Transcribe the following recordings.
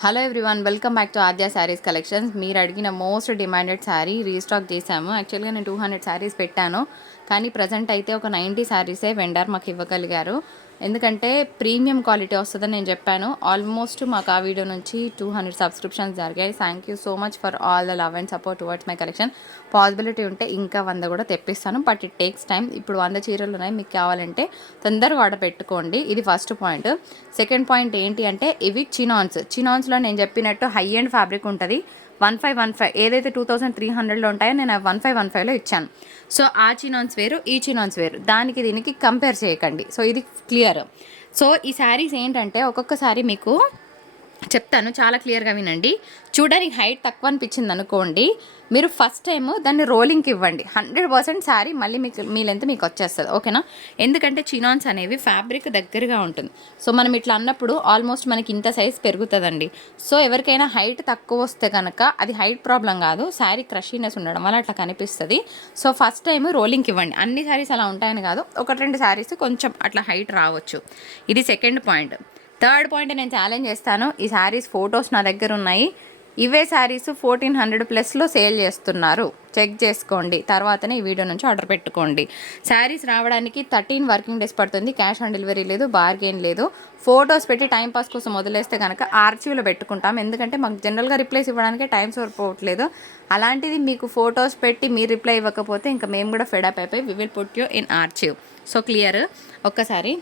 Hello everyone, welcome back to Aadya saris collections. మీరు అడిగిన most demanded sari restock చేశాము. యాక్చువల్గా నేను 200 శారీస్ పెట్టాను, కానీ ప్రజెంట్ అయితే ఒక 90 శారీసే వెండర్ మాకు ఇవ్వగలిగారు. ఎందుకంటే ప్రీమియం క్వాలిటీ వస్తుందని నేను చెప్పాను. ఆల్మోస్ట్ మాకు ఆ వీడియో నుంచి 200 సబ్స్క్రిప్షన్స్ జరిగాయి. Thank you so much for all the love and support towards my collection. Possibility ఉంటే ఇంకా 100 కూడా తెప్పిస్తాను, బట్ ఇట్ టేక్స్ టైం. ఇప్పుడు 100 చీరలు ఉన్నాయి, మీకు కావాలంటే తొందరగా ఆర్డర్ పెట్టుకోండి. ఇది ఫస్ట్ పాయింట్. సెకండ్ పాయింట్ ఏంటి అంటే, ఇవి చినాన్స్లో నేను చెప్పినట్టు హై ఎండ్ ఫ్యాబ్రిక్ ఉంటుంది. 1515 ఏదైతే 2300లో ఉంటాయో నేను 1515లో ఇచ్చాను. సో ఆ చినాన్స్ వేరు, ఈ చినాన్స్ వేరు, దానికి దీనికి కంపేర్ చేయకండి. సో ఇది క్లియర్. సో ఈ శారీస్ ఏంటంటే, ఒక్కొక్క శారీ మీకు చెప్తాను, చాలా క్లియర్గా వినండి. చూడడానికి హైట్ తక్కువ అనిపించింది అనుకోండి, మీరు ఫస్ట్ టైము దాన్ని రోలింగ్కి ఇవ్వండి. 100% శారీ మళ్ళీ మీ లెంత్ మీకు వచ్చేస్తుంది, ఓకేనా? ఎందుకంటే చినాన్స్ అనేవి ఫ్యాబ్రిక్ దగ్గరగా ఉంటుంది. సో మనం ఇట్లా అన్నప్పుడు ఆల్మోస్ట్ మనకి ఇంత సైజ్ పెరుగుతుందండి. సో ఎవరికైనా హైట్ తక్కువ వస్తే కనుక అది హైట్ ప్రాబ్లం కాదు, శారీ క్రషీనెస్ ఉండడం వల్ల అట్లా కనిపిస్తుంది. సో ఫస్ట్ టైం రోలింగ్కి ఇవ్వండి. అన్ని శారీస్ అలా ఉంటాయని కాదు, ఒకటి రెండు శారీస్ కొంచెం అట్లా హైట్ రావచ్చు. ఇది సెకండ్ పాయింట్. థర్డ్ పాయింట్ నేను ఛాలెంజ్ చేస్తాను. ఈ శారీస్ ఫొటోస్ నా దగ్గర ఉన్నాయి. ఇవే శారీస్ 1400+ సేల్ చేస్తున్నారు, చెక్ చేసుకోండి. తర్వాతనే ఈ వీడియో నుంచి ఆర్డర్ పెట్టుకోండి. శారీస్ రావడానికి 13 వర్కింగ్ డేస్ పడుతుంది. క్యాష్ ఆన్ డెలివరీ లేదు, బార్గెన్ లేదు. ఫొటోస్ పెట్టి టైంపాస్ కోసం వదిలేస్తే కనుక ఆర్చీవ్లో పెట్టుకుంటాం, ఎందుకంటే మాకు జనరల్గా రిప్లైస్ ఇవ్వడానికి టైం సరిపోవట్లేదు. అలాంటిది మీకు ఫొటోస్ పెట్టి మీరు రిప్లై ఇవ్వకపోతే ఇంకా మేము కూడా ఫెడప్ అయిపోయి we will put you in archive. So clear. ఒక్కసారి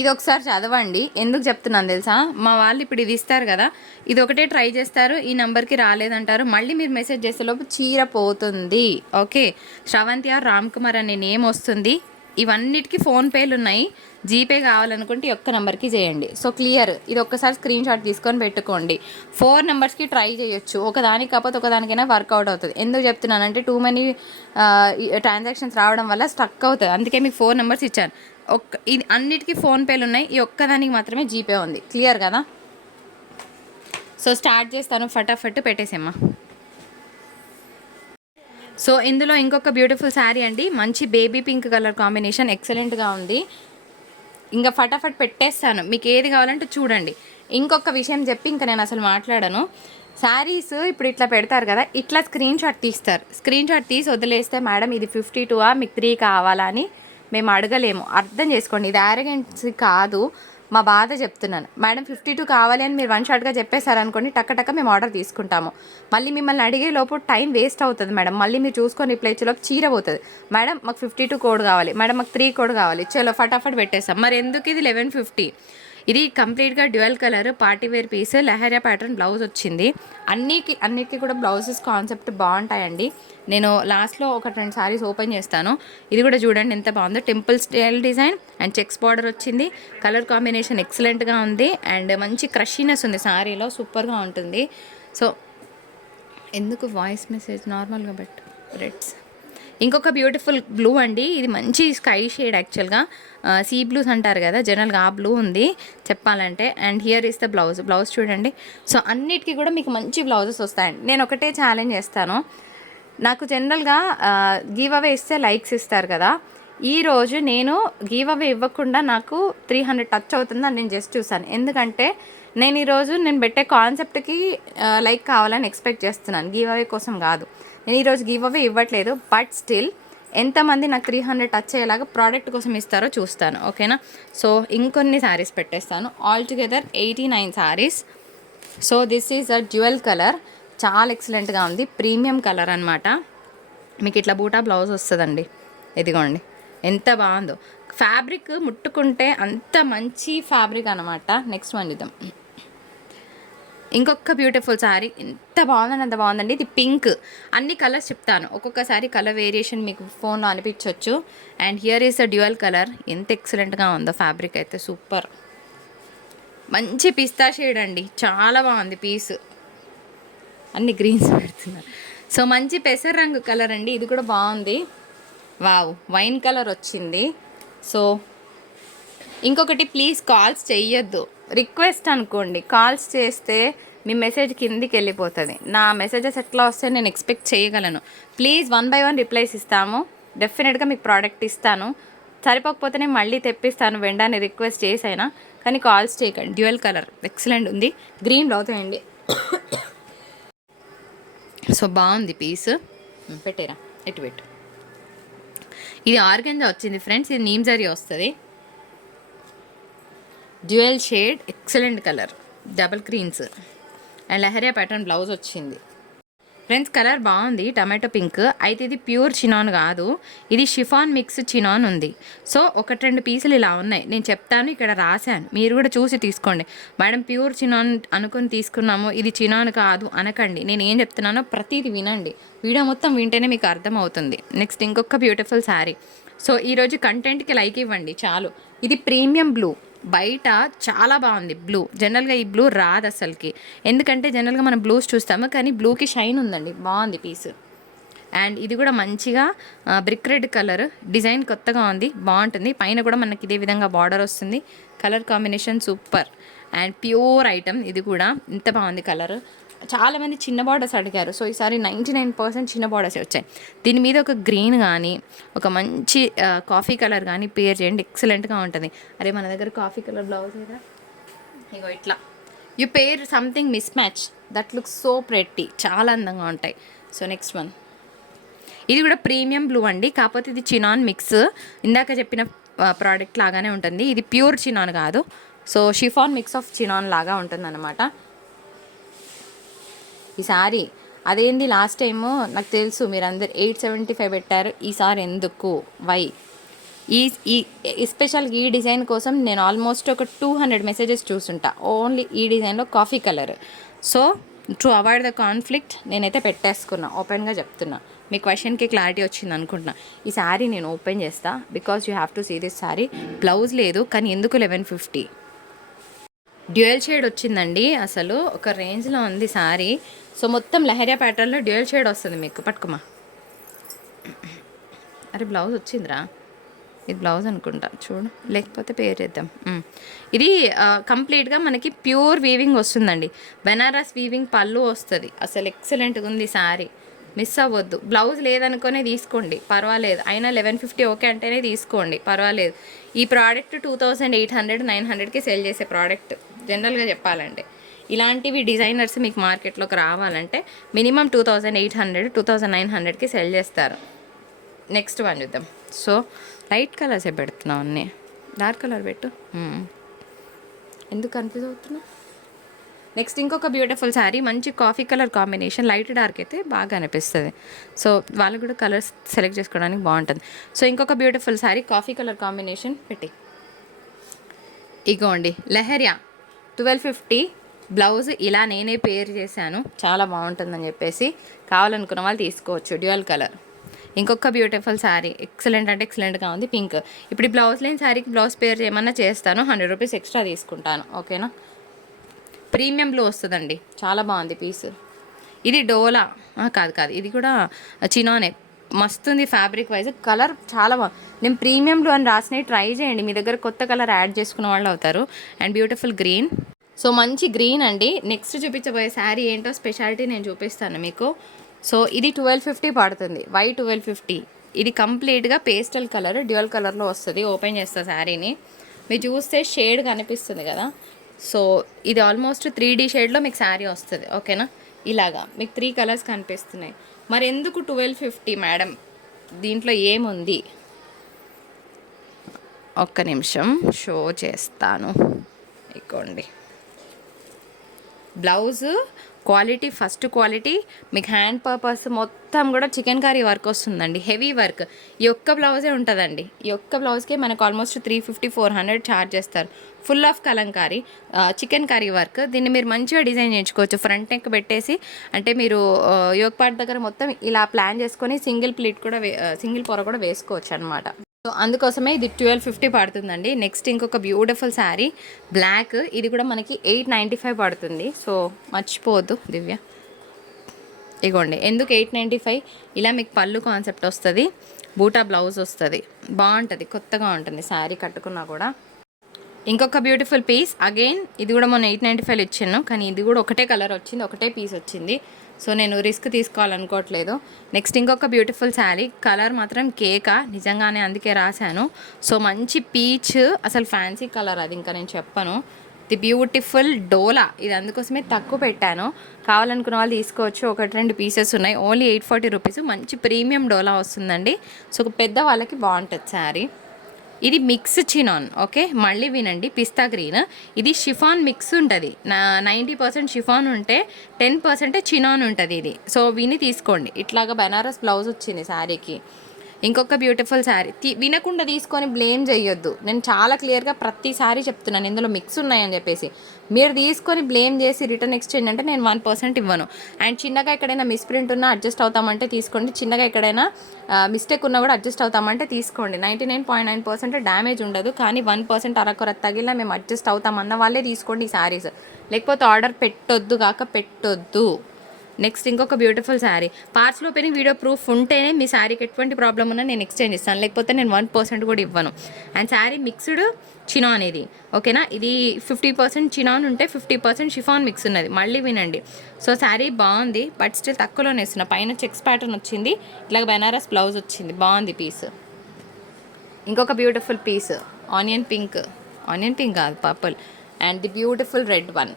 ఇది ఒకసారి చదవండి. ఎందుకు చెప్తున్నాను తెలుసా? మా వాళ్ళు ఇప్పుడు ఇది ఇస్తారు కదా, ఇది ఒకటే ట్రై చేస్తారు, ఈ నెంబర్కి రాలేదంటారు, మళ్ళీ మీరు మెసేజ్ చేసే లోపు చీర పోతుంది. ఓకే, శ్రవంతి ఆర్ రామ్ కుమార్ అనే నేమ్ వస్తుంది. ఇవన్నిటికీ ఫోన్పేలు ఉన్నాయి. జీపే కావాలనుకుంటే ఒక్క నెంబర్కి చేయండి. So clear. ఇది ఒక్కసారి స్క్రీన్ షాట్ తీసుకొని పెట్టుకోండి. 4 నెంబర్స్కి ట్రై చేయొచ్చు, ఒకదానికి కాకపోతే ఒకదానికైనా వర్కౌట్ అవుతుంది. ఎందుకు చెప్తున్నానంటే, టూ మనీ ట్రాన్సాక్షన్స్ రావడం వల్ల స్టక్ అవుతుంది. అందుకే మీకు 4 నెంబర్స్ ఇచ్చాను. ఇది అన్నిటికీ ఫోన్పేలు ఉన్నాయి, ఈ ఒక్కదానికి మాత్రమే జీపే ఉంది. క్లియర్ కదా? సో స్టార్ట్ చేస్తాను, ఫటాఫట్ పెట్టేసేమ్మా. సో ఇందులో ఇంకొక బ్యూటిఫుల్ శారీ అండి, మంచి బేబీ పింక్ కలర్ కాంబినేషన్, ఎక్సలెంట్గా ఉంది. ఇంకా ఫటాఫట్ పెట్టేస్తాను, మీకు ఏది కావాలంటే చూడండి. ఇంకొక విషయం చెప్పి ఇంకా నేను అసలు మాట్లాడను. శారీస్ ఇప్పుడు ఇట్లా పెడతారు కదా, ఇట్లా స్క్రీన్ షాట్ తీస్తారు. స్క్రీన్ షాట్ తీసి వదిలేస్తే, మేడం ఇది 52 మీకు 3 కావాలా అని మేము అడగలేము. అర్థం చేసుకోండి, ఇది యారగెన్సీ కాదు, మా బాధ చెప్తున్నాను. మేడం 52 కావాలి అని మీరు వన్ షాట్గా చెప్పేశారనుకోండి, టక్క మేము ఆర్డర్ తీసుకుంటాము. మళ్ళీ మిమ్మల్ని అడిగే లోపు టైం వేస్ట్ అవుతుంది మేడం. మళ్ళీ మీరు చూసుకొని రిప్లై ఇచ్చేలోపు చీర పోతుంది. మేడం మాకు 52 కోడ్ కావాలి, మేడం మాకు 3 కోడ్ కావాలి, చలో ఫటాఫట్ పెట్టేస్తాం. మరి ఎందుకు ఇది 1150? ఇది కంప్లీట్గా dual colour party wear piece, leheriya pattern blouse వచ్చింది. అన్నిటికీ కూడా బ్లౌజెస్ కాన్సెప్ట్ బాగుంటాయండి. నేను లాస్ట్లో ఒక 2 సారీస్ ఓపెన్ చేస్తాను. ఇది కూడా చూడండి ఎంత బాగుందో, temple style design and checks border వచ్చింది. కలర్ కాంబినేషన్ ఎక్సలెంట్గా ఉంది అండ్ మంచి క్రషీనెస్ ఉంది శారీలో, సూపర్గా ఉంటుంది. సో ఎందుకు వాయిస్ మెసేజ్ నార్మల్గా పెట్టు రెడ్స్. ఇంకొక బ్యూటిఫుల్ బ్లూ అండి, ఇది మంచి స్కై షేడ్. యాక్చువల్గా సీ బ్లూస్ అంటారు కదా జనరల్గా, ఆ బ్లూ ఉంది చెప్పాలంటే. And here is the blouse చూడండి. సో అన్నిటికీ కూడా మీకు మంచి బ్లౌజెస్ వస్తాయండి. నేను ఒకటే ఛాలెంజ్ చేస్తాను, నాకు జనరల్గా గివ్ అవే ఇస్తే లైక్స్ ఇస్తారు కదా, ఈరోజు నేను గివ్ అవే ఇవ్వకుండా నాకు 300 టచ్ అవుతుందని నేను జస్ట్ చూసాను. ఎందుకంటే నేను ఈరోజు నేను పెట్టే కాన్సెప్ట్కి లైక్ కావాలని ఎక్స్పెక్ట్ చేస్తున్నాను, గివ్ అవే కోసం కాదు. నేను ఈరోజు గివ్ అవే ఇవ్వట్లేదు, బట్ స్టిల్ ఎంతమంది నాకు 300 టచ్ అయ్యేలాగా ప్రోడక్ట్ కోసం ఇస్తారో చూస్తాను, ఓకేనా? సో ఇంకొన్ని శారీస్ పెట్టేస్తాను. All together 89 saris. So this is a dual colour, చాలా ఎక్సలెంట్గా ఉంది, ప్రీమియం కలర్ అనమాట. మీకు ఇట్లా బూటా బ్లౌజ్ వస్తుందండి, ఇదిగోండి ఎంత బాగుందో. ఫ్యాబ్రిక్ ముట్టుకుంటే అంత మంచి ఫ్యాబ్రిక్ అనమాట. నెక్స్ట్ వన్ ఇద్దాం. ఇంకొక బ్యూటిఫుల్ శారీ, ఎంత బాగుందని అంత బాగుందండి. ఇది పింక్. అన్ని కలర్స్ చెప్తాను, ఒక్కొక్కసారి కలర్ వేరియేషన్ మీకు ఫోన్లో అనిపించవచ్చు. And here is the dual colour, ఎంత ఎక్సలెంట్గా ఉందో ఫ్యాబ్రిక్ అయితే, సూపర్. మంచి పిస్తా షేడ్ అండి, చాలా బాగుంది పీస్. అన్ని గ్రీన్స్ పెడుతున్నారు. సో మంచి పెసర్ రంగు కలర్ అండి, ఇది కూడా బాగుంది. వావ్, వైన్ కలర్ వచ్చింది. సో ఇంకొకటి, ప్లీజ్ కాల్స్ చెయ్యొద్దు, రిక్వెస్ట్ అనుకోండి. కాల్స్ చేస్తే మీ మెసేజ్ కిందికి వెళ్ళిపోతుంది. నా మెసేజెస్ ఎట్లా వస్తే నేను ఎక్స్పెక్ట్ చేయగలను. ప్లీజ్ 1 by 1 రిప్లైస్ ఇస్తాము, డెఫినెట్గా మీకు ప్రోడక్ట్ ఇస్తాను. సరిపోకపోతే నేను మళ్ళీ తెప్పిస్తాను వెండాన్ని రిక్వెస్ట్ చేసైనా, కానీ కాల్స్ చేయకండి. డ్యూయల్ కలర్ ఎక్సలెంట్ ఉంది, గ్రీన్ బ్లౌజ్ వేయండి. సో బాగుంది పీస్. పెట్టేరా, ఎటు పెట్టు. ఇది ఆర్గంజా వచ్చింది ఫ్రెండ్స్, ఇది నీమ్ జరీ వస్తుంది. Dual shade, excellent colour, double క్రీన్స్ అండ్ లెహరియా ప్యాటర్న్ బ్లౌజ్ వచ్చింది. ఫ్రెండ్స్ కలర్ బాగుంది, టమాటో పింక్. అయితే ఇది ప్యూర్ చినాన్ కాదు, ఇది షిఫాన్ మిక్స్ చినాన్ ఉంది. సో 1-2 పీసులు ఇలా ఉన్నాయి, నేను చెప్తాను, ఇక్కడ రాశాను, మీరు కూడా చూసి తీసుకోండి. మేడం ప్యూర్ చినాన్ అనుకుని తీసుకున్నాము, ఇది చినాన్ కాదు అనకండి. నేను ఏం చెప్తున్నానో ప్రతిదీ వినండి, వీడియో మొత్తం వింటేనే మీకు అర్థమవుతుంది. నెక్స్ట్ ఇంకొక బ్యూటిఫుల్ శారీ. సో ఈరోజు కంటెంట్కి లైక్ ఇవ్వండి చాలు. ఇది ప్రీమియం బ్లూ, బయట చాలా బాగుంది బ్లూ. జనరల్గా ఈ బ్లూ రాదు అసలుకి, ఎందుకంటే జనరల్గా మనం బ్లూస్ చూస్తాము, కానీ బ్లూకి షైన్ ఉందండి, బాగుంది పీస్. అండ్ ఇది కూడా మంచిగా బ్రిక్ రెడ్ కలర్, డిజైన్ కొత్తగా ఉంది, బాగుంటుంది. పైన కూడా మనకి ఇదే విధంగా బార్డర్ వస్తుంది. Colour combination super and pure item. ఇది కూడా ఇంత బాగుంది కలర్. చాలామంది చిన్న బార్డర్స్ అడిగారు, సో ఈసారి 99% చిన్న బార్డర్స్ వచ్చాయి. దీని మీద ఒక గ్రీన్ కానీ ఒక మంచి కాఫీ కలర్ కానీ పేర్ చేయండి, ఎక్సలెంట్గా ఉంటుంది. అరే మన దగ్గర కాఫీ కలర్ బ్లౌజ్ ఏదా, ఇగో ఇట్లా you pair something miss match, that looks so pretty, చాలా అందంగా ఉంటాయి. సో నెక్స్ట్ వన్, ఇది కూడా ప్రీమియం బ్లూ అండి, కాకపోతే ఇది చినాన్ మిక్స్, ఇందాక చెప్పిన ప్రోడక్ట్ లాగానే ఉంటుంది. ఇది ప్యూర్ చినాన్ కాదు, so chiffon mix of chinon లాగా ఉంటుంది అన్నమాట. ఈసారి అదేంది లాస్ట్ టైము నాకు తెలుసు మీరు అందరు 875 పెట్టారు, ఈసారి ఎందుకు వై ఈ ఎస్పెషల్గా ఈ డిజైన్ కోసం నేను ఆల్మోస్ట్ ఒక 200 మెసేజెస్ చూసుంటా, ఓన్లీ ఈ డిజైన్లో coffee colour. So to avoid the conflict నేనైతే పెట్టేసుకున్నా, ఓపెన్గా చెప్తున్నా. మీ క్వశ్చన్కి క్లారిటీ వచ్చింది అనుకుంటున్నా. ఈ శారీ నేను ఓపెన్ చేస్తా, because you have to see this sari. Blouse లేదు, కానీ ఎందుకు 1150. డ్యూయల్ షేడ్ వచ్చిందండి, అసలు ఒక రేంజ్లో ఉంది శారీ. సో మొత్తం లెహరియా ప్యాటర్న్లో డ్యూయల్ షేడ్ వస్తుంది మీకు. పట్టుకోమా, అరే బ్లౌజ్ వచ్చిందిరా, ఇది బ్లౌజ్ అనుకుంటా చూడు, లేకపోతే పేరు చేద్దాం. ఇది కంప్లీట్గా మనకి ప్యూర్ వీవింగ్ వస్తుందండి, బెనారస్ వీవింగ్ పళ్ళు వస్తుంది. అసలు ఎక్సలెంట్గా ఉంది శారీ, మిస్ అవ్వద్దు. బ్లౌజ్ లేదనుకునే తీసుకోండి పర్వాలేదు, అయినా 1150 ఓకే అంటేనే తీసుకోండి పర్వాలేదు. ఈ ప్రోడక్ట్ 2800-900కి సేల్ చేసే ప్రోడక్ట్ జనరల్గా చెప్పాలంటే. ఇలాంటివి డిజైనర్స్ మీకు మార్కెట్లోకి రావాలంటే మినిమం 2800-2900కి సెల్ చేస్తారు. నెక్స్ట్ వన్ చూద్దాం. సో లైట్ కలర్సే పెడుతున్నావు అన్నీ, డార్క్ కలర్ పెట్టు, ఎందుకు కన్ఫ్యూజ్ అవుతున్నా. నెక్స్ట్ ఇంకొక బ్యూటిఫుల్ శారీ, మంచి coffee colour combination, light dark అయితే బాగా అనిపిస్తుంది. సో వాళ్ళు కూడా కలర్స్ సెలెక్ట్ చేసుకోవడానికి బాగుంటుంది. సో ఇంకొక beautiful sari coffee colour combination పెట్టి, ఇగోండి లెహరియా 1250 బ్లౌజ్ ఇలా నేనే పేర్ చేశాను, చాలా బాగుంటుందని చెప్పేసి కావాలనుకున్న వాళ్ళు తీసుకోవచ్చు. Dual colour. ఇంకొక బ్యూటిఫుల్ శారీ, ఎక్సలెంట్ అంటే ఎక్సలెంట్గా ఉంది, పింక్. ఇప్పుడు ఈ బ్లౌజ్ లేని శారీకి బ్లౌజ్ పేర్ చేయమన్నా చేస్తాను, 100 రూపీస్ ఎక్స్ట్రా తీసుకుంటాను, ఓకేనా. ప్రీమియం బ్లూ వస్తుందండి, చాలా బాగుంది పీస్. ఇది డోలా కాదు, ఇది కూడా చినోనే, మస్తుంది ఫ్యాబ్రిక్ వైజ్. కలర్ చాలా బాగుంది. నేను ప్రీమియం బ్లూ అని రాసినవి ట్రై చేయండి, మీ దగ్గర కొత్త కలర్ యాడ్ చేసుకున్న వాళ్ళు అవుతారు. అండ్ బ్యూటిఫుల్ గ్రీన్, సో మంచి గ్రీన్ అండి. నెక్స్ట్ చూపించబోయే శారీ ఏంటో స్పెషాలిటీ నేను చూపిస్తాను మీకు. సో ఇది 1250 పడుతుంది, వై 1250. ఇది కంప్లీట్గా పేస్టల్ కలర్, డ్యూయల్ కలర్లో వస్తుంది. ఓపెన్ చేస్తా శారీని, మీరు చూస్తే షేడ్ కనిపిస్తుంది కదా. సో ఇది ఆల్మోస్ట్ 3D షేడ్లో మీకు శారీ వస్తుంది, ఓకేనా. ఇలాగా మీకు 3 కలర్స్ కనిపిస్తున్నాయి. మరి ఎందుకు 1250 మేడం, దీంట్లో ఏముంది ఒక్క నిమిషం షో చేస్తాను. ఇకోండి బ్లౌజ్ క్వాలిటీ, ఫస్ట్ క్వాలిటీ, మీకు హ్యాండ్ పర్పస్ మొత్తం కూడా చికెన్ కర్రీ వర్క్ వస్తుందండి, హెవీ వర్క్. ఈ ఒక్క బ్లౌజే ఉంటుందండి, ఈ ఒక్క బ్లౌజ్కే మనకు ఆల్మోస్ట్ 350-400 ఛార్జ్ చేస్తారు. Full of Kalamkari chicken curry work. దీన్ని మీరు మంచిగా డిజైన్ చేయించుకోవచ్చు, ఫ్రంట్ నెక్ పెట్టేసి, అంటే మీరు యోక్ పార్ట్ దగ్గర మొత్తం ఇలా ప్లాన్ చేసుకొని సింగిల్ ప్లీట్ కూడా సింగిల్ పొర కూడా వేసుకోవచ్చు అనమాట. సో అందుకోసమే ఇది 1250 పడుతుందండి. నెక్స్ట్ ఇంకొక బ్యూటిఫుల్ శారీ బ్లాక్, ఇది కూడా మనకి 895 పడుతుంది. సో మర్చిపోవద్దు దివ్య. ఇగోండి ఎందుకు 895, ఇలా మీకు పళ్ళు కాన్సెప్ట్ వస్తుంది, బూటా బ్లౌజ్ వస్తుంది, బాగుంటుంది, కొత్తగా ఉంటుంది శారీ కట్టుకున్నా కూడా. ఇంకొక బ్యూటిఫుల్ పీస్ అగైన్, ఇది కూడా మొన్న 895 ఇచ్చాను, కానీ ఇది కూడా ఒకటే కలర్ వచ్చింది, ఒకటే పీస్ వచ్చింది. సో నేను రిస్క్ తీసుకోవాలనుకోవట్లేదు. నెక్స్ట్ ఇంకొక బ్యూటిఫుల్ శారీ, కలర్ మాత్రం కేకా నిజంగానే, అందుకే రాశాను. సో మంచి పీచ్, అసలు ఫ్యాన్సీ కలర్, అది ఇంకా నేను చెప్పను. ది బ్యూటిఫుల్ డోలా. ఇది అందుకోసమే తక్కువ పెట్టాను, కావాలనుకున్న వాళ్ళు తీసుకోవచ్చు. 1-2 పీసెస్ ఉన్నాయి, ఓన్లీ 840 రూపీస్. మంచి ప్రీమియం డోలా వస్తుందండి. సో పెద్ద వాళ్ళకి బాగుంటుంది శారీ. ఇది మిక్స్ చినాన్. ఓకే, మళ్ళీ వినండి, పిస్తా గ్రీన్. ఇది షిఫాన్ మిక్స్ ఉంటుంది. 90% షిఫాన్ ఉంటే 10% చినాన్ ఉంటుంది ఇది. సో విని తీసుకోండి. ఇట్లాగా బనారస్ బ్లౌజ్ వచ్చింది శారీకి. ఇంకొక బ్యూటిఫుల్ శారీ. వినకుండా తీసుకొని బ్లేమ్ చేయొద్దు. నేను చాలా క్లియర్గా ప్రతిసారి చెప్తున్నాను ఇందులో మిక్స్ ఉన్నాయని చెప్పేసి. మీరు తీసుకొని బ్లేమ్ చేసి రిటర్న్ ఎక్స్చేంజ్ అంటే నేను 1% ఇవ్వను. అండ్ చిన్నగా ఎక్కడైనా మిస్ప్రింట్ ఉన్నా అడ్జస్ట్ అవుతామంటే తీసుకోండి. చిన్నగా ఎక్కడైనా మిస్టేక్ ఉన్నా కూడా అడ్జస్ట్ అవుతామంటే తీసుకోండి. 99.9% డ్యామేజ్ ఉండదు. కానీ 1% అరకొర తగిలినా మేము అడ్జస్ట్ అవుతామన్న వాళ్ళే తీసుకోండి ఈ శారీస్. లేకపోతే ఆర్డర్ పెట్టొద్దు. నెక్స్ట్ ఇంకొక beautiful sari. Parcel opening video proof ఉంటేనే మీ శారీకి ఎటువంటి ప్రాబ్లం ఉన్నా నేను ఎక్స్చేంజ్ ఇస్తాను, లేకపోతే నేను 1% కూడా ఇవ్వను. అండ్ శారీ మిక్స్డ్ చినాన్ ఇది. ఓకేనా, ఇది 50% చినాన్ ఉంటే 50% షిఫాన్ మిక్స్ ఉన్నది. మళ్ళీ వినండి. సో శారీ బాగుంది, బట్ స్టిల్ తక్కువలోనే ఇస్తున్నా. పైన చెక్స్ ప్యాటర్న్ వచ్చింది, ఇట్లాగ బెనారస్ బ్లౌజ్ వచ్చింది, బాగుంది పీస్. ఇంకొక బ్యూటిఫుల్ పీస్ ఆనియన్ పింక్ కాదు, purple. And the beautiful red one.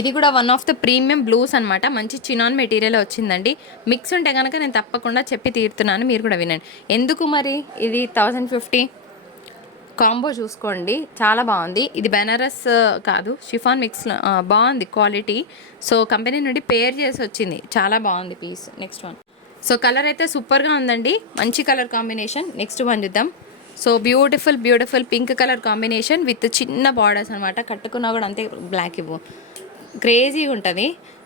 ఇది కూడా one of the premium blues అనమాట. మంచి చినాన్ మెటీరియల్ వచ్చిందండి. మిక్స్ ఉంటే కనుక నేను తప్పకుండా చెప్పి తీరుతున్నాను, మీరు కూడా వినండి. ఎందుకు మరి ఇది 1050 కాంబో చూసుకోండి, చాలా బాగుంది. ఇది బెనారస్ కాదు, షిఫాన్ మిక్స్ బాగుంది క్వాలిటీ. సో కంపెనీ నుండి పేర్ చేసి వచ్చింది, చాలా బాగుంది piece. Next one. So colour అయితే సూపర్గా ఉందండి, మంచి కలర్ కాంబినేషన్. నెక్స్ట్ వన్ చూద్దాం. So beautiful pink colour combination with చిన్న బార్డర్స్ అనమాట. కట్టుకున్నా కూడా అంతే బ్లాక్ ఇవ్వు, క్రేజీగా ఉంటుంది.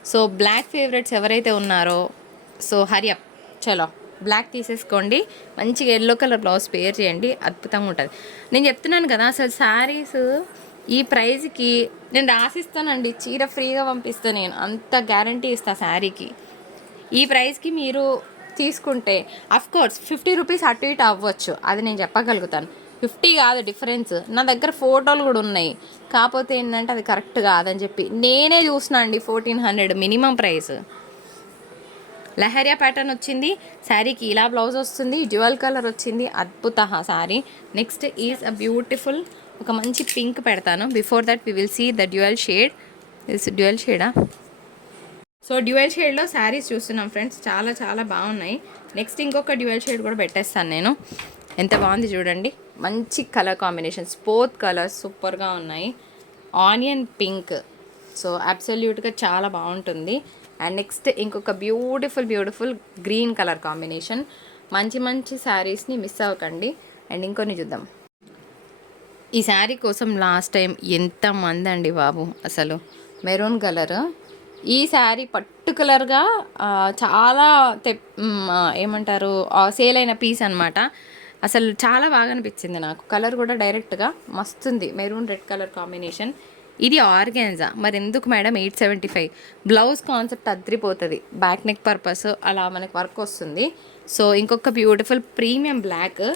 సో బ్లాక్ ఫేవరెట్స్ ఎవరైతే ఉన్నారో సో హరియప్, చలో బ్లాక్ తీసేసుకోండి. మంచిగా ఎల్లో కలర్ బ్లౌజ్ పేర్ చేయండి, అద్భుతంగా ఉంటుంది. నేను చెప్తున్నాను కదా, అసలు శారీస్ ఈ ప్రైస్కి నేను రాసిస్తానండి, చీర ఫ్రీగా పంపిస్తాను నేను, అంత గ్యారంటీ ఇస్తాను శారీకి. ఈ ప్రైస్కి మీరు తీసుకుంటే అఫ్కోర్స్ 50 రూపీస్ అటు ఇటు అవ్వచ్చు, అది నేను చెప్పగలుగుతాను. 50 కాదు డిఫరెన్స్, నా దగ్గర ఫోటోలు కూడా ఉన్నాయి. కాకపోతే ఏంటంటే అది కరెక్ట్ కాదని చెప్పి నేనే చూసినా అండి. 1400 మినిమం ప్రైస్. లహరియా ప్యాటర్న్ వచ్చింది శారీకి, ఇలా బ్లౌజ్ వస్తుంది, డ్యూయల్ కలర్ వచ్చింది, అద్భుత sari. Next is a beautiful, ఒక మంచి పింక్ పెడతాను. Before that we will see the dual shade. Dual షేడా? సో డ్యూయల్ షేడ్లో శారీస్ చూస్తున్నాం ఫ్రెండ్స్, చాలా చాలా బాగున్నాయి. నెక్స్ట్ ఇంకొక డ్యూయల్ షేడ్ కూడా పెట్టేస్తాను నేను. ఎంత బాగుంది చూడండి, మంచి కలర్ కాంబినేషన్స్, బోత్ కలర్స్ సూపర్గా ఉన్నాయి. ఆనియన్ పింక్, సో అబ్సల్యూట్గా చాలా బాగుంటుంది. అండ్ నెక్స్ట్ ఇంకొక బ్యూటిఫుల్ గ్రీన్ కలర్ కాంబినేషన్. మంచి శారీస్ని మిస్ అవ్వకండి. అండ్ ఇంకొన్ని చూద్దాం. ఈ శారీ కోసం లాస్ట్ టైం ఎంతమంది అండి బాబు, అసలు మెరూన్ కలర్. ఈ శారీ పర్టికులర్గా చాలా ఏమంటారు సేల్ అయిన పీస్ అనమాట. అసలు చాలా బాగా అనిపించింది నాకు. కలర్ కూడా డైరెక్ట్గా మస్తుంది, మెరూన్ రెడ్ కలర్ కాంబినేషన్. ఇది ఆర్గాన్జా. మరి ఎందుకు మేడం 875? బ్లౌజ్ కాన్సెప్ట్ అద్రిపోతుంది, బ్యాక్ నెక్ పర్పస్ అలా మనకి వర్క్ వస్తుంది. సో ఇంకొక బ్యూటిఫుల్ ప్రీమియం బ్లాక్.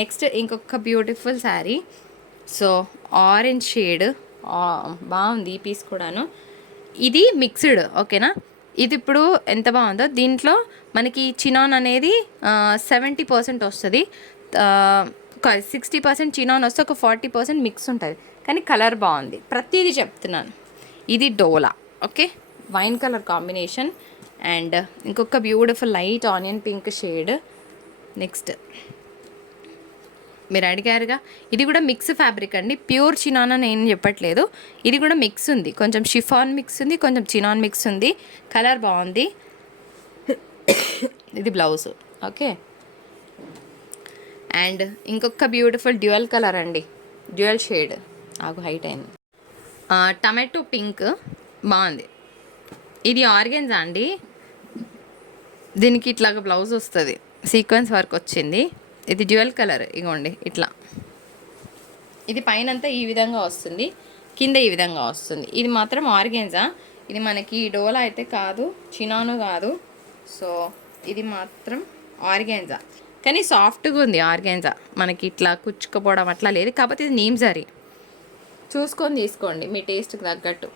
నెక్స్ట్ ఇంకొక beautiful sari, so orange shade, బాగుంది ఈ పీస్ కూడాను. ఇది మిక్స్డ్, ఓకేనా. ఇది ఇప్పుడు ఎంత బాగుందో, దీంట్లో మనకి చినాన్ అనేది 70% వస్తుంది, 60% చినాన్ వస్తే ఒక 40% మిక్స్ ఉంటుంది. కానీ కలర్ బాగుంది, ప్రతిదీ చెప్తున్నాను. ఇది dola, okay, wine colour combination. And ఇంకొక beautiful light onion pink shade. Next మీరు అడిగారుగా, ఇది కూడా మిక్స్ ఫ్యాబ్రిక్ అండి, ప్యూర్ చినాన్ అని ఏం చెప్పట్లేదు. ఇది కూడా మిక్స్ ఉంది, కొంచెం షిఫాన్ మిక్స్ ఉంది, కొంచెం చినాన్ మిక్స్ ఉంది. కలర్ బాగుంది. ఇది బ్లౌజ్, ఓకే. అండ్ ఇంకొక బ్యూటిఫుల్ డ్యూయల్ కలర్ అండి, డ్యూయల్ షేడ్, హైట్ అయింది, టమాటో పింక్, బాగుంది. ఇది ఆర్గెన్జా అండి, దీనికి ఇట్లాగ బ్లౌజ్ వస్తుంది, సీక్వెన్స్ వర్క్ వచ్చింది. ఇది డ్యూయల్ కలర్, ఇగోండి ఇట్లా. ఇది పైనంతా ఈ విధంగా వస్తుంది, కింద ఈ విధంగా వస్తుంది. ఇది మాత్రం ఆర్గెన్జా. ఇది మనకి డోలా అయితే కాదు, చినాను కాదు. సో ఇది మాత్రం ఆర్గెన్జా, కానీ సాఫ్ట్గా ఉంది ఆర్గెన్జా. మనకి ఇట్లా కుచ్చుకుపోవడం అట్లా లేదు. కాకపోతే ఇది నీమ్ జరీ, చూసుకొని తీసుకోండి మీ టేస్ట్కి తగ్గట్టు.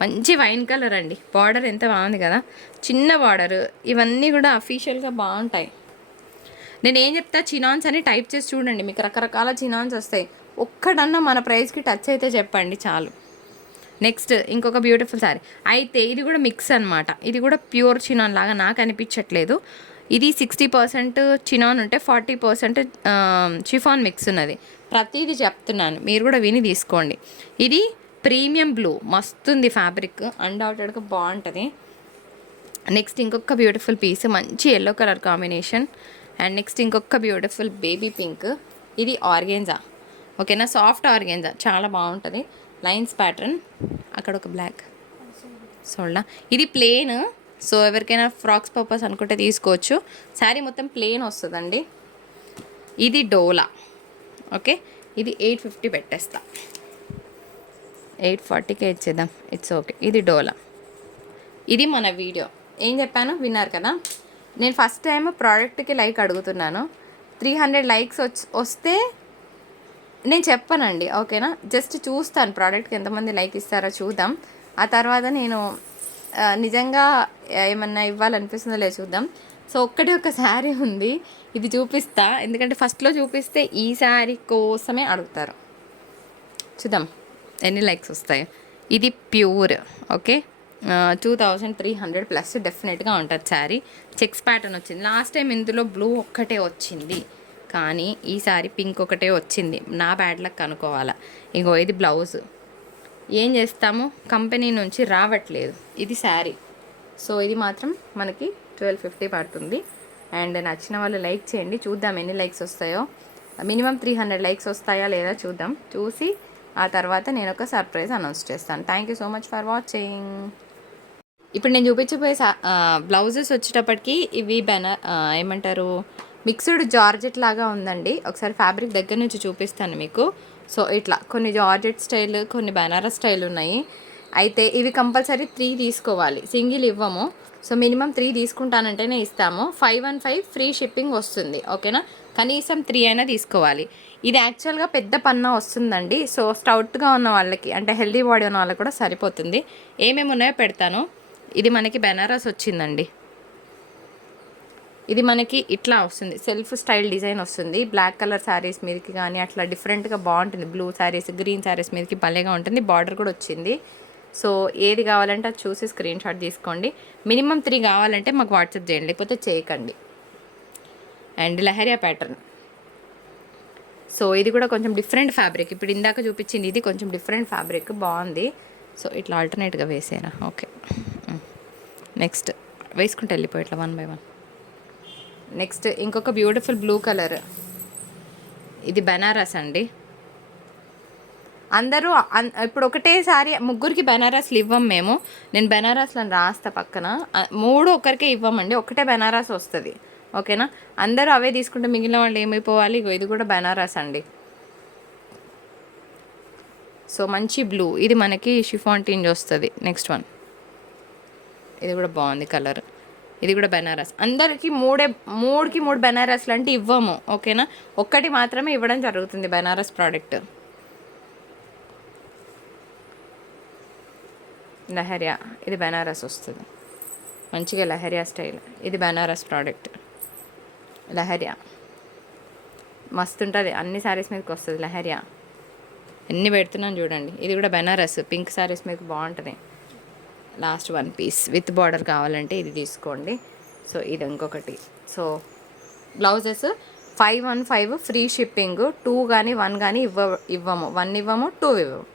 మంచి వైన్ కలర్ అండి, బార్డర్ ఎంత బాగుంది కదా, చిన్న బార్డర్. ఇవన్నీ కూడా అఫీషియల్గా బాగుంటాయి. నేను ఏం చెప్తా, చినాన్స్ అని టైప్ చేసి చూడండి, మీకు రకరకాల చినాన్స్ వస్తాయి. ఒక్కడన్నా మన ప్రైస్కి టచ్ అయితే చెప్పండి చాలు. నెక్స్ట్ ఇంకొక బ్యూటిఫుల్ శారీ. అయితే ఇది కూడా మిక్స్ అనమాట. ఇది కూడా ప్యూర్ చినాన్ లాగా నాకు అనిపించట్లేదు. ఇది 60% చినాన్ ఉంటే 40% షిఫాన్ మిక్స్ ఉన్నది. ప్రతిదీ చెప్తున్నాను, మీరు కూడా విని తీసుకోండి. ఇది ప్రీమియం బ్లూ మస్తుంది ఫ్యాబ్రిక్, అన్డౌటెడ్గా బాగుంటుంది. నెక్స్ట్ ఇంకొక బ్యూటిఫుల్ పీస్, మంచి yellow colour combination. And next ఇంకొక బ్యూటిఫుల్ బేబీ పింక్. ఇది ఆర్గెన్జా, ఓకేనా, సాఫ్ట్ ఆర్గెన్జా, చాలా బాగుంటుంది. లైన్స్ ప్యాటర్న్, అక్కడ ఒక బ్లాక్ సోల్డా. ఇది ప్లేన్, సో ఎవరికైనా ఫ్రాక్స్ పర్పస్ అనుకుంటే తీసుకోవచ్చు. శారీ మొత్తం ప్లేన్ వస్తుందండి. ఇది డోలా, ఓకే. ఇది 850 పెట్టేస్తా, 840కే ఇచ్చేద్దాం, ఇట్స్ ఓకే. ఇది డోలా. ఇది మన వీడియో. ఏం చెప్పాను విన్నారు కదా. నేను ఫస్ట్ టైం ప్రోడక్ట్కి లైక్ అడుగుతున్నాను. 300 లైక్స్ వస్తే నేను చెప్పానండి, ఓకేనా. జస్ట్ చూస్తాను ప్రోడక్ట్కి ఎంతమంది లైక్ ఇస్తారో చూద్దాం. ఆ తర్వాత నేను నిజంగా ఏమన్నా ఇవ్వాలనిపిస్తుందో లేదు చూద్దాం. సో ఒక శారీ ఉంది, ఇది చూపిస్తా. ఎందుకంటే ఫస్ట్లో చూపిస్తే ఈ శారీ కోసమే అడుగుతారు. చూద్దాం ఎన్ని లైక్స్ వస్తాయి. ఇది ప్యూర్, ఓకే. 2300 ప్లస్ డెఫినెట్గా ఉంటుంది శారీ. చెక్స్ ప్యాటర్న్ వచ్చింది. లాస్ట్ టైం ఇందులో బ్లూ ఒక్కటే వచ్చింది, కానీ ఈసారి పింక్ ఒకటే వచ్చింది. నా బ్యాడ్ లక్ అనుకోవాలా. ఇంకో ఇది బ్లౌజ్. ఏం చేస్తాము, కంపెనీ నుంచి రావట్లేదు. ఇది శారీ. సో ఇది మాత్రం మనకి 1250 పడుతుంది. అండ్ నచ్చిన వాళ్ళు లైక్ చేయండి, చూద్దాం ఎన్ని లైక్స్ వస్తాయో. మినిమం 300 లైక్స్ వస్తాయా లేదా చూద్దాం. చూసి ఆ తర్వాత నేను ఒక సర్ప్రైజ్ అనౌన్స్ చేస్తాను. Thank you so much for watching. ఇప్పుడు నేను చూపించబోయే బ్లౌజెస్ వచ్చేటప్పటికి ఇవి ఏమంటారు, మిక్స్డ్ జార్జెట్ లాగా ఉందండి. ఒకసారి ఫ్యాబ్రిక్ దగ్గర నుంచి చూపిస్తాను మీకు. సో ఇట్లా కొన్ని జార్జెట్ స్టైల్, కొన్ని బనారస్ స్టైల్ ఉన్నాయి. అయితే ఇవి కంపల్సరీ 3 తీసుకోవాలి, సింగిల్ ఇవ్వము. సో మినిమం 3 తీసుకుంటానంటేనే ఇస్తాము. 515 ఫ్రీ షిప్పింగ్ వస్తుంది, ఓకేనా. కనీసం 3 అయినా తీసుకోవాలి. ఇది యాక్చువల్గా పెద్ద పన్నా వస్తుందండి. సో స్టౌట్గా ఉన్న వాళ్ళకి, అంటే హెల్దీ బాడీ ఉన్న వాళ్ళకి కూడా సరిపోతుంది. ఏమేమి ఉన్నాయో పెడతాను. ఇది మనకి బెనారస్ వచ్చిందండి. ఇది మనకి ఇట్లా వస్తుంది, సెల్ఫ్ స్టైల్ డిజైన్ వస్తుంది. బ్లాక్ కలర్ శారీస్ మీదకి కానీ అట్లా డిఫరెంట్గా బాగుంటుంది. బ్లూ శారీస్, గ్రీన్ శారీస్ మీదకి భలేగా ఉంటుంది. బార్డర్ కూడా వచ్చింది. సో ఏది కావాలంటే అది చూసి స్క్రీన్ షాట్ తీసుకోండి. మినిమం 3 కావాలంటే మాకు వాట్సాప్ చేయండి, లేకపోతే చేయకండి. And leheriya pattern. సో ఇది కూడా కొంచెం డిఫరెంట్ ఫ్యాబ్రిక్. ఇప్పుడు ఇందాక చూపించింది ఇది కొంచెం డిఫరెంట్ ఫ్యాబ్రిక్, బాగుంది. సో ఇట్లా ఆల్టర్నేట్గా వేసారా, ఓకే. నెక్స్ట్ వేసుకుంటే వెళ్ళిపోయి ఇట్లా 1 by 1. నెక్స్ట్ ఇంకొక బ్యూటిఫుల్ బ్లూ కలర్. ఇది బనారస్ అండి. అందరూ ఇప్పుడు ఒకటేసారి ముగ్గురికి బనారస్లు ఇవ్వం మేము. నేను బనారస్లను రాస్తా పక్కన. 3 ఒకరికే ఇవ్వమండి, ఒకటే బనారస్ వస్తుంది, ఓకేనా. అందరూ అవే తీసుకుంటే మిగిలిన వాళ్ళు ఏమైపోవాలి. ఇది కూడా బనారస్ అండి. సో మంచి బ్లూ. ఇది మనకి షిఫాన్ టింజ్ వస్తుంది. నెక్స్ట్ వన్, ఇది కూడా బాగుంది కలర్. ఇది కూడా బెనారస్. అందరికీ 3కి 3 బెనారస్లు అంటే ఇవ్వము, ఓకేనా. ఒక్కటి మాత్రమే ఇవ్వడం జరుగుతుంది బెనారస్ ప్రోడక్ట్. లహరియా, ఇది బెనారస్ వస్తుంది మంచిగా, లహరియా స్టైల్. ఇది బెనారస్ ప్రోడక్ట్, లహరియా మస్తు ఉంటుంది. అన్ని శారీస్ మీదకి వస్తుంది లహరియా. ఎన్ని పెడుతున్నాను చూడండి. ఇది కూడా బెనారస్, పింక్ శారీస్ మీకు బాగుంటుంది. లాస్ట్ 1 పీస్ విత్ బార్డర్ కావాలంటే ఇది తీసుకోండి. సో ఇది ఇంకొకటి. So blouses 515 free shipping. 2 కానీ 1 కానీ ఇవ్వము. 1 ఇవ్వము, 2 ఇవ్వము.